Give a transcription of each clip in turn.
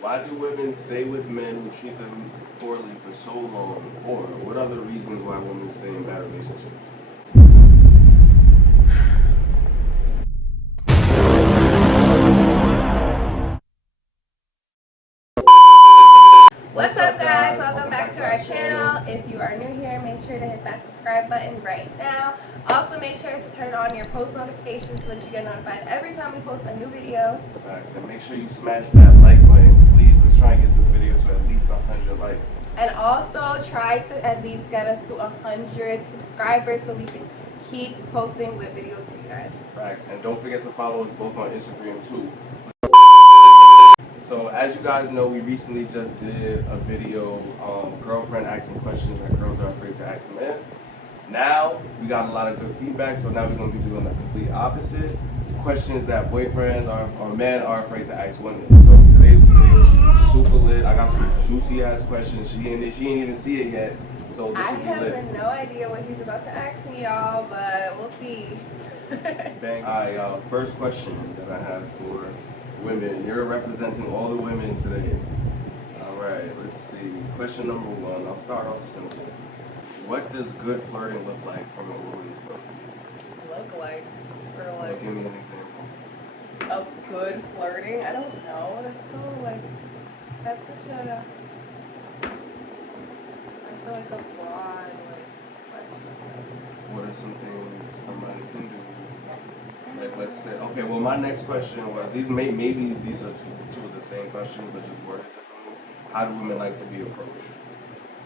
Why do women stay with men who treat them poorly for so long? Or what are the reasons why women stay in bad relationships? What's up, guys? Welcome back to our channel. If you are new here, make sure to hit that subscribe button right now. Also, make sure to turn on your post notifications so that you get notified every time we post a new video. Facts. And make sure you smash that like button. Please, let's try and get this video to at least 100 likes. And also, try to at least get us to 100 subscribers so we can keep posting lit videos for you guys. Facts. And don't forget to follow us both on Instagram too. So as you guys know, we recently just did a video, girlfriend asking questions that girls are afraid to ask men. Now, we got a lot of good feedback, so now we're going to be doing the complete opposite. Questions that boyfriends or men are afraid to ask women. So today's video is super lit. I got some juicy ass questions. She ain't even see it yet, so this should be lit. I have no idea what he's about to ask me, y'all, but we'll see. Bang. Alright, first question that I have for women. You're representing all the women today. Alright, let's see. Question number one. I'll start off simple. What does good flirting look like from a woman's point of view? Look like, or like, Give me an example. of good flirting? I don't know. That's so like, that's such a, I feel like a broad like question. What are some things somebody can do? Like, let's say, okay, well, my next question was, maybe these are two of the same questions, but just worded differently. How do women like to be approached?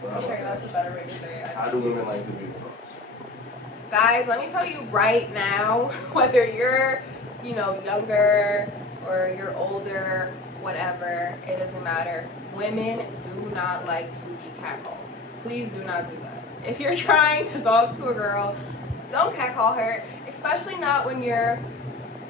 So Okay, that's a better way to say it. How do women like to be approached? Guys, let me tell you right now, whether you're, younger or you're older, whatever, it doesn't matter. Women do not like to be catcalled. Please do not do that. If you're trying to talk to a girl, don't catcall her, especially not when you're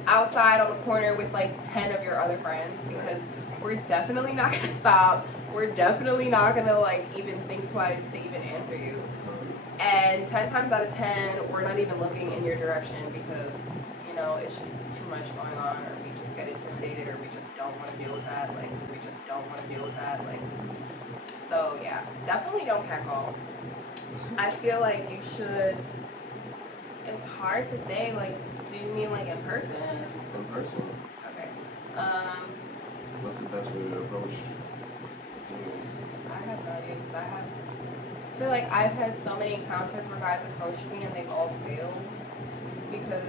outside on the corner with like 10 of your other friends, because we're definitely not gonna stop. We're definitely not gonna like even think twice to even answer you. And 10 times out of 10, we're not even looking in your direction because, it's just too much going on, or we just get intimidated, or we just don't want to deal with that. So yeah, definitely don't catcall. I feel like you should. It's hard to say. Like, do you mean like in person? In person. Okay. What's the best way to approach? I have no idea because I feel like I've had so many encounters where guys approached me and they've all failed because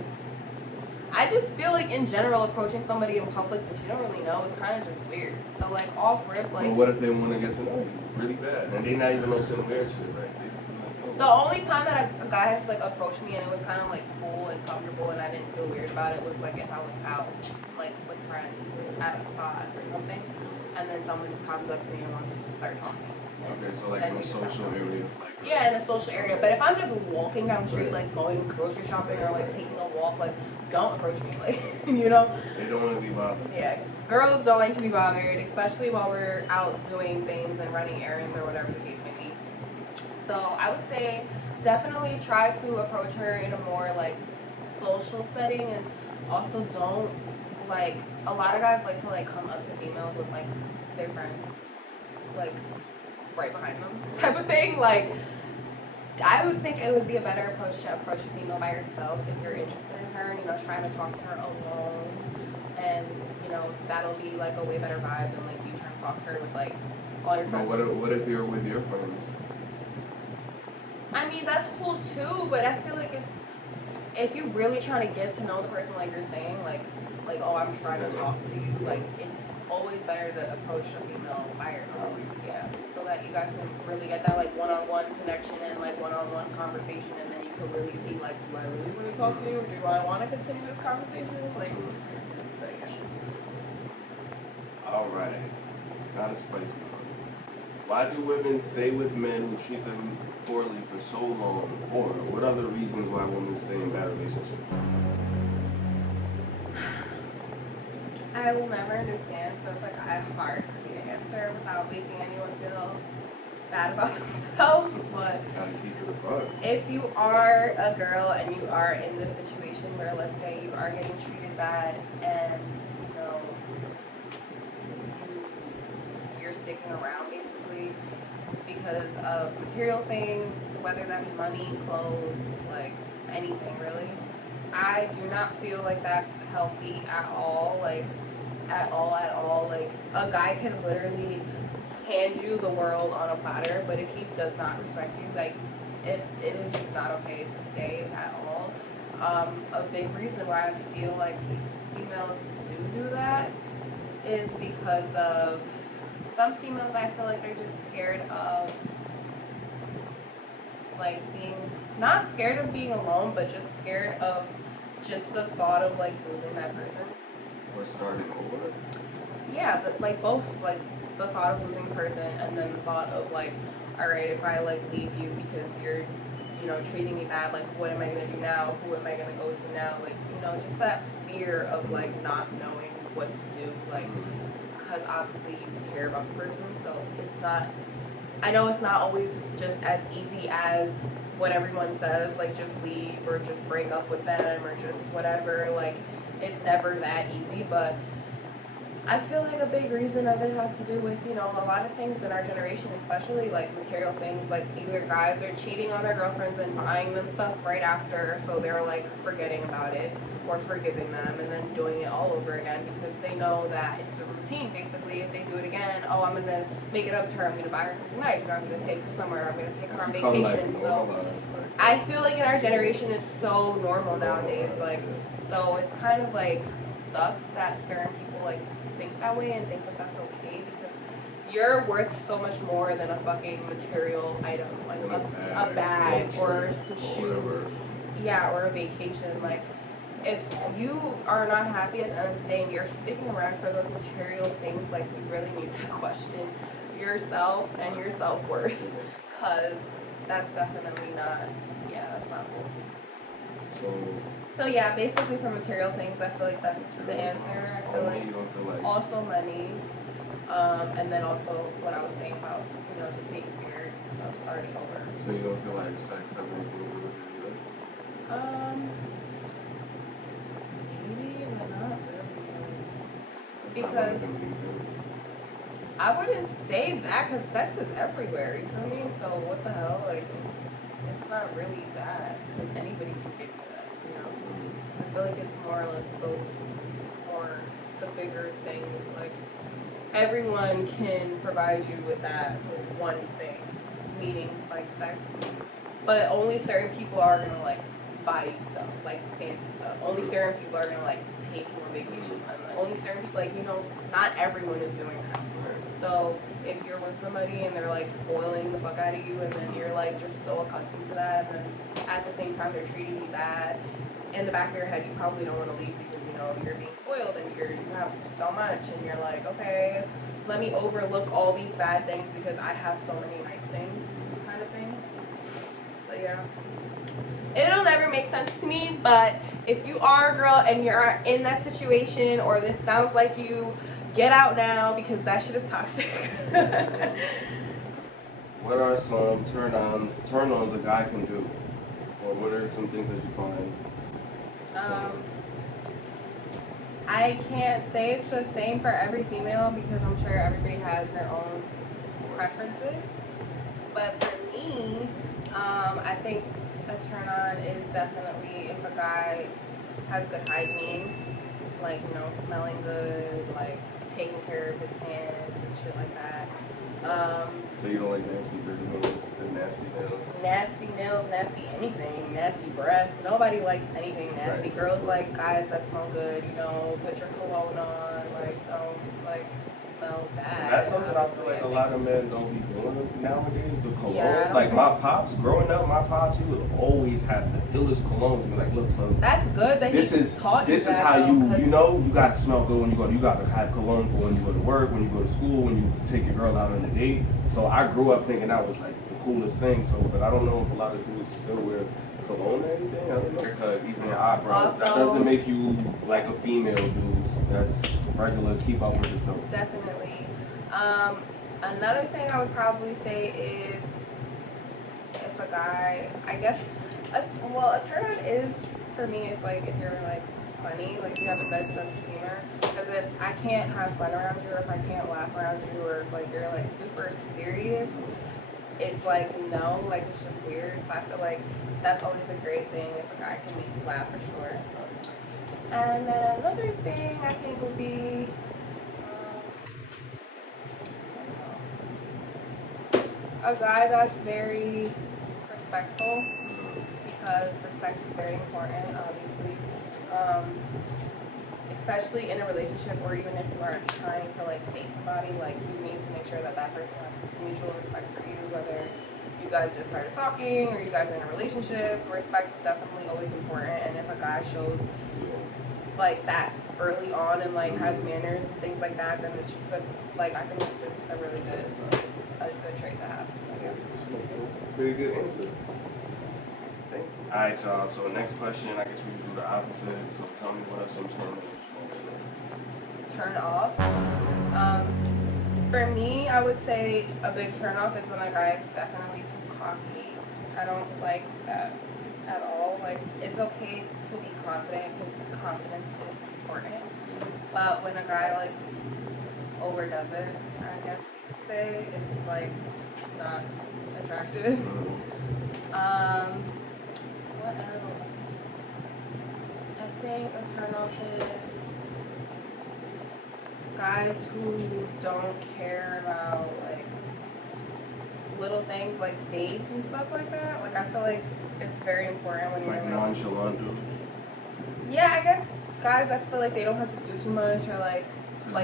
I just feel like in general approaching somebody in public that you don't really know is kind of just weird. So like off rip, like. Well, what if they want to get to know you really bad and they not even know some weird shit, right? They just like, The only time that a guy has like approached me and it was kind of like cool and comfortable and I didn't feel weird about it was like if I was out like with friends at a spot or something, and then someone just comes up to me and wants to just start talking. Okay, so like in a social area. Yeah, in a social area. But if I'm just walking down the street, like going grocery shopping or like taking a walk, like don't approach me, like They don't want to be bothered. Yeah, girls don't like to be bothered, especially while we're out doing things and running errands or whatever the case may be. So I would say definitely try to approach her in a more like social setting, and also don't like, a lot of guys like to like come up to females with like their friends like right behind them type of thing. Like, I would think it would be a better approach to approach a female by yourself if you're interested in her, trying to talk to her alone, and that'll be like a way better vibe than like you trying to talk to her with like all your friends. But what if you're with your friends? I mean, that's cool too, but I feel like if you really trying to get to know the person, like you're saying, like oh, I'm trying to talk to you, like it's always better to approach a female by yourself. Yeah, so that you guys can really get that like one-on-one connection and like one-on-one conversation, and then you can really see like, do I really want to talk to you, or do I want to continue this conversation? Like, so yeah. All right, not a spicy one. Why do women stay with men who treat them poorly for so long? Or what are the reasons why women stay in bad relationships? I will never understand, so it's like hard for me to answer without making anyone feel bad about themselves. But Gotta keep it apart. if you are a girl and you are in this situation where, let's say, you are getting treated bad and you sticking around basically because of material things, whether that be money, clothes, like anything really. I do not feel like that's healthy at all. Like at all. Like a guy can literally hand you the world on a platter, but if he does not respect you, like it is just not okay to stay at all. A big reason why I feel like females do that is because of some females. I feel like they're just scared of like being not scared of being alone, but just scared of just the thought of like losing that person. Or starting over. Yeah, like both, like the thought of losing a person and then the thought of like, all right, if I like leave you because you're, you know, treating me bad, like what am I gonna do now? Who am I gonna go to now? Like, you know, just that fear of like not knowing what to do, like, because obviously you care about the person, so it's not. I know it's not always just as easy as what everyone says, like just leave or just break up with them or just whatever. Like, it's never that easy, but I feel like a big reason of it has to do with, you know, a lot of things in our generation, especially like material things, like either guys are cheating on their girlfriends and buying them stuff right after, so they're like forgetting about it or forgiving them and then doing it all over again because they know that it's a routine. Basically, if they do it again, oh, I'm gonna make it up to her, I'm gonna buy her something nice, or I'm gonna take her somewhere, I'm gonna take her on vacation. So I feel like in our generation it's so normal nowadays, like, so it's kind of like sucks that certain people like think that way and think that that's okay because you're worth so much more than a fucking material item, like a bag or some shoes, yeah, or a vacation. Like, if you are not happy at the end of the day and you're sticking around for those material things, like, you really need to question yourself and your self-worth, because that's definitely not, yeah, that's not cool. So yeah, basically for material things, I feel like that's the answer. I feel like also money, and then also what I was saying about, you know, just being scared of starting over. So you don't feel like sex has anything to do with it either? Maybe, but not really. That's Because I wouldn't say that, because sex is everywhere, you know what I mean? So what the hell, like, it's not really that, because anybody can get that, you know? I feel like it's more or less those more the bigger things. Like, everyone can provide you with that one thing, meaning like sex, but only certain people are gonna like buy you stuff, like fancy stuff. Only certain people are gonna like take you on vacation. Like, only certain people, like, you know, not everyone is doing that. So if you're with somebody and they're like spoiling the fuck out of you, and then you're like just so accustomed to that, and then at the same time they're treating you bad, in the back of your head you probably don't want to leave because, you know, you're being spoiled and you have so much, and you're like, okay, let me overlook all these bad things because I have so many nice things, kind of thing. So yeah, it'll never make sense to me, but if you are a girl and you're in that situation, or this sounds like you, get out now, because that shit is toxic. What are some turn-ons a guy can do? Or what are some things that you find? I can't say it's the same for every female because I'm sure everybody has their own preferences. But for me, I think a turn-on is definitely if a guy has good hygiene, like, you know, smelling good, like taking care of his hands and shit like that. So you don't like nasty nails and nasty nails? Nasty nails, nasty anything, nasty breath. Nobody likes anything nasty. Right. Girls like guys that smell good, you know, put your cologne on, like, don't, like, smell bad. That's something I feel like a lot of men don't be doing nowadays, the cologne. Yeah, like my pops, growing up, he would always have the illest cologne. Be like, look, son, that's good that this is how you know you gotta smell good when you go. You gotta have cologne for when you go to work, when you go to school, when you take your girl out on a date. So I grew up thinking that was like the coolest thing. So, but I don't know if a lot of dudes still wear cologne or anything. I don't know. Haircut, even your eyebrows, Also, that doesn't make you like a female dude. That's regular. Keep up with yourself. Definitely. Another thing I would probably say is if a guy, I guess, a turn on is, for me, it's like if you're like funny, like you have a good sense of humor. Because if I can't have fun around you, or if I can't laugh around you, or if like you're like super serious, it's like no, like it's just weird. So I feel like that's always a great thing if a guy can make you laugh for sure. And then another thing I think would be a guy that's very respectful, because respect is very important, obviously. Especially in a relationship, or even if you are trying to like date somebody, like you need to make sure that that person has mutual respect for you, whether you guys just started talking or you guys are in a relationship. Respect is definitely always important, and if a guy shows like that early on and like has manners and things like that, then it's just like I think it's just a really good trait to have. So, yeah. Very good answer. Thank you. All right, y'all. So next question, I guess we can do the opposite. So tell me, what are some Turn-offs. For me, I would say a big turn-off is when a guy is definitely too cocky. I don't like that at all. Like, it's okay to be confident because confidence is important. But when a guy like overdoes it, I guess you could say, it's like not attractive. What else? I think a turn-off is guys who don't care about like little things like dates and stuff like that. Like I feel like it's very important when like you're nonchalant dudes. Yeah, I guess guys I feel like they don't have to do too much, or like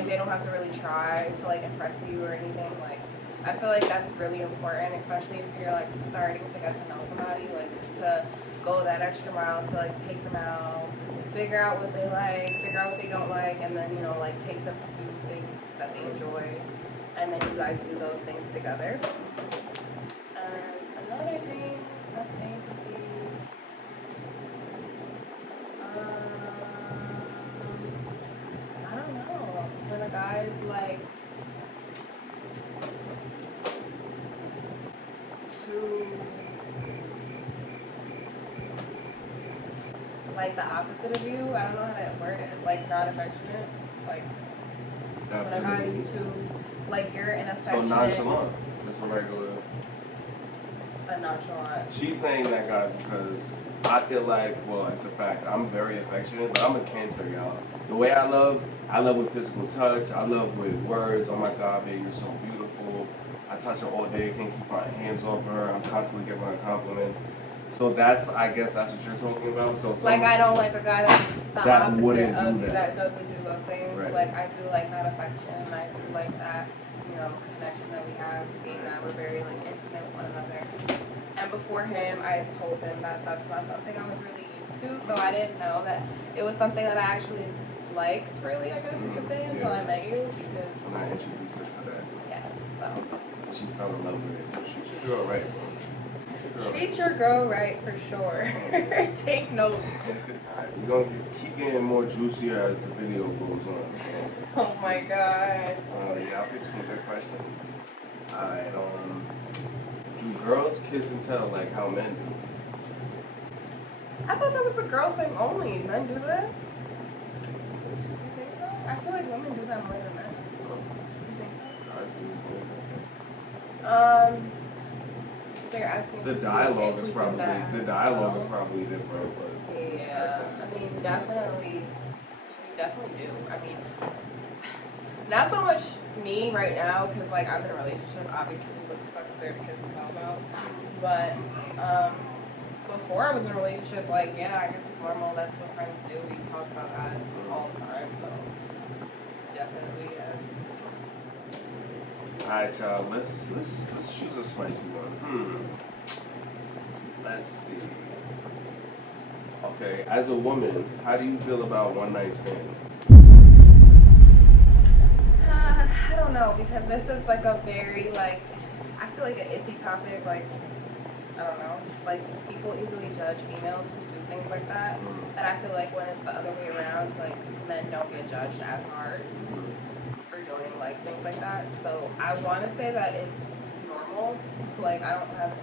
they don't have to really try to like impress you or anything. Like I feel like that's really important, especially if you're like starting to get to know somebody, like to go that extra mile to like take them out, figure out what they like, figure out what they don't like, and then, you know, like take them to do things that they enjoy, and then you guys do those things together. And another thing I think would be, I don't know, when a guy's like too, like the opposite of you. I don't know how to word it. Like not affectionate. Like when a guy is too, like you're an affectionate. So nonchalant. Just a regular. A nonchalant. She's saying that, guys, because I feel like, well, it's a fact. I'm very affectionate, but I'm a Cancer, y'all. The way I love with physical touch. I love with words. Oh my God, babe, you're so beautiful. I touch her all day. Can't keep my hands off her. I'm constantly giving her compliments. So I guess that's what you're talking about. So like I don't like a guy that's the that opposite wouldn't of do you, that. that doesn't do those things. Right. Like I do like that affection, and I do like that, you know, connection that we have, being that we're very like intimate with one another. And before him, I told him that that's not something I was really used to, so I didn't know that it was something that I actually liked, really, I guess you could say, until I met you, because when I introduced her to that. Yeah, so She fell in love with it, so she should do it right, bro. treat your girl right for sure. Take notes. Alright, we're gonna keep getting more juicier as the video goes on. Oh my God. Yeah, I'll pick some good questions. Alright, do girls kiss and tell like how men do? I thought that was a girl thing only. Men do that? You think so? I feel like women do that more than men. You think so? Guys do the same thing. So you're asking The dialogue is probably different, but yeah, I mean definitely we definitely do. I mean not so much me right now, because like I'm in a relationship, obviously what the fuck is there to kiss and tell about? But before I was in a relationship, like yeah, I guess it's normal, that's what friends do. We talk about guys all the time, so definitely alright, y'all. Let's choose a spicy one. Let's see. Okay, as a woman, how do you feel about one-night stands? I don't know, because this is like a very like I feel like an iffy topic. Like I don't know, like people easily judge females who do things like that, and I feel like when it's the other way around, like men don't get judged as hard for doing like things like that. So I want to say that it's normal. Like I don't have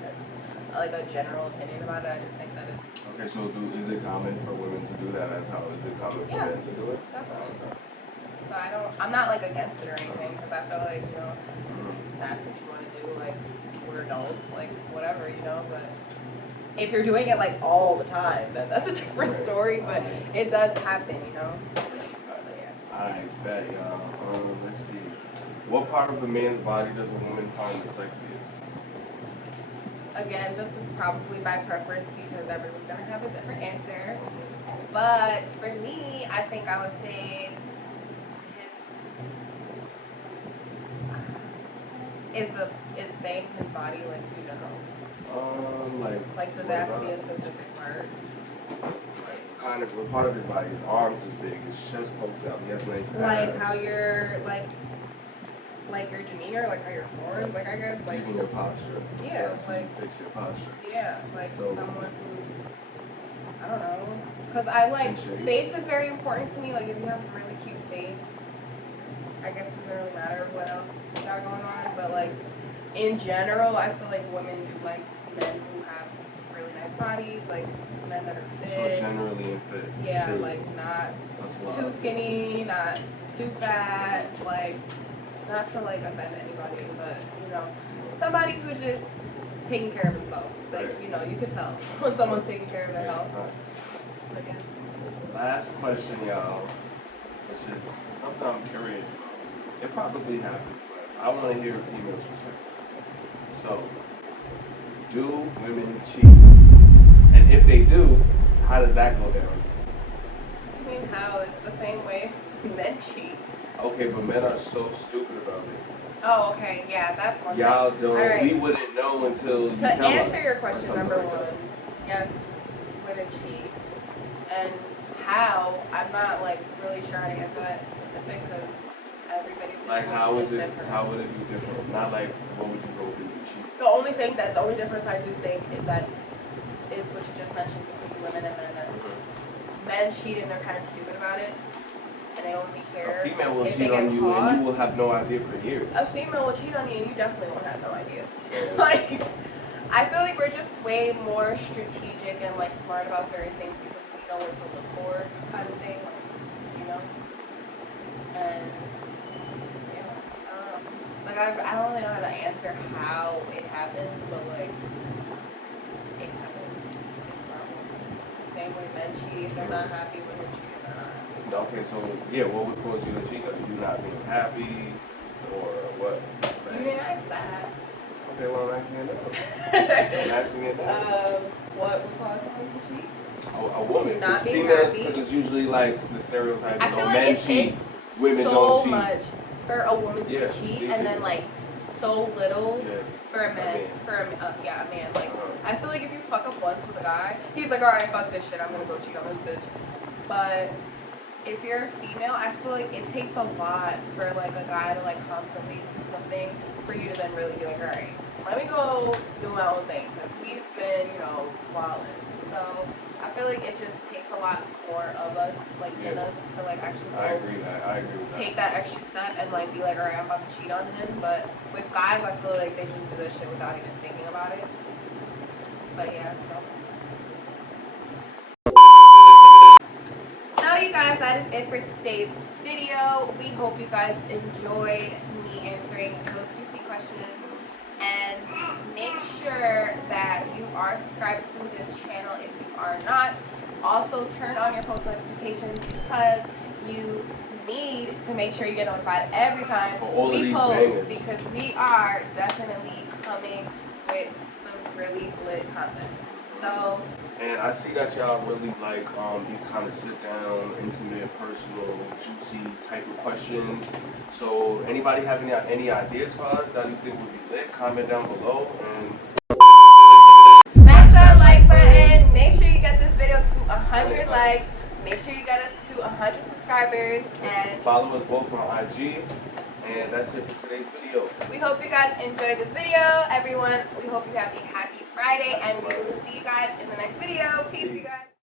like a general opinion about it. I just think that it's Okay, so is it common for women to do that? That's how is it common for men to do it? definitely. Okay. So I'm not like against it or anything because I feel like that's what you want to do. Like we're adults, like whatever, But if you're doing it like all the time, then that's a different story. But it does happen, So yeah. I bet y'all. Let's see. What part of a man's body does a woman find the sexiest? Again, this is probably by preference because everyone's gonna have a different answer. But for me, I think I would say is saying his body like too general. Like does that have to be a specific part? What part of his body? His arms is big, his chest pokes out, he has nice abs. Like how you're like your demeanor, like how you're formed, like I guess like even your posture. Yeah, so like you fix your posture. Yeah, like So, someone who's I don't know, because I like face is very important to me. Like if you have a really cute face, I guess it doesn't really matter what else you got going on. But like in general, I feel like women do like men who have really nice bodies, like men that are fit. So generally in fit. Yeah, True. like not too skinny, not too fat, like not to like offend anybody, but somebody who's just taking care of himself. Like you could tell when someone's taking care of their health. So yeah. Last question, y'all, which is something I'm curious about. It probably happens, but I want to hear a female's perspective. So, do women cheat? And if they do, how does that go down? I mean, how? It's the same way men cheat. Okay, but men are so stupid about it. Oh, okay, yeah, that's one Y'all thing. don't. Right. We wouldn't know until you tell us. To answer your question, number like one, yes, women cheat. And how? I'm not like really sure how to answer that specific because everybody's like different. how would it be different? Not like what would you go do to cheat? The only difference I do think is what you just mentioned between women and men. That men cheat and they're kind of stupid about it. And they don't really care. A female will if cheat they on get you caught. and you will have no idea for years. A female will cheat on you and you definitely won't have no idea. Like, I feel like we're just way more strategic and like smart about certain things because we know what to look for, kind of thing. Like, And yeah, I don't know. Like I don't really know how to answer how it happens, but like it happens. It's normal. Same way men cheat, they're not happy when they're cheating. Okay, so yeah, what would cause you to cheat? Are you not being happy or what? You didn't ask that. Okay, well I'm asking it now. I'm asking it now. What would cause someone to cheat? A woman. Not Because being females, happy. because it's usually like the stereotype, I feel like men it cheat, takes women so don't cheat. much for a woman to cheat and then like so little for a man. A man. Like I feel like if you fuck up once with a guy, he's like, alright, fuck this shit, I'm gonna go cheat on this bitch. But if you're a female, I feel like it takes a lot for like a guy to like constantly do something for you to then really be like, alright, let me go do my own thing because he's been, wilding. So I feel like it just takes a lot more of us, like in us, to like actually I agree with that. take that extra step and like be like, alright, I'm about to cheat on him. But with guys, I feel like they just do this shit without even thinking about it. But yeah, So you guys, that is it for today's video. We hope you guys enjoyed me answering those juicy questions. And make sure that you are subscribed to this channel if you are not. Also turn on your post notifications because you need to make sure you get notified every time we post because we are definitely coming with some really lit content. So and I see that y'all really like these kind of sit down, intimate, personal, juicy type of questions. So anybody have any ideas for us that you think would be lit? Comment down below and smash that like button. Make sure you get this video to 100 likes. Make sure you get us to 100 subscribers and follow us both on IG. And that's it for today's video. We hope you guys enjoyed this video, everyone. We hope you have a happy Friday, and we will see you guys in the next video. Peace, you guys.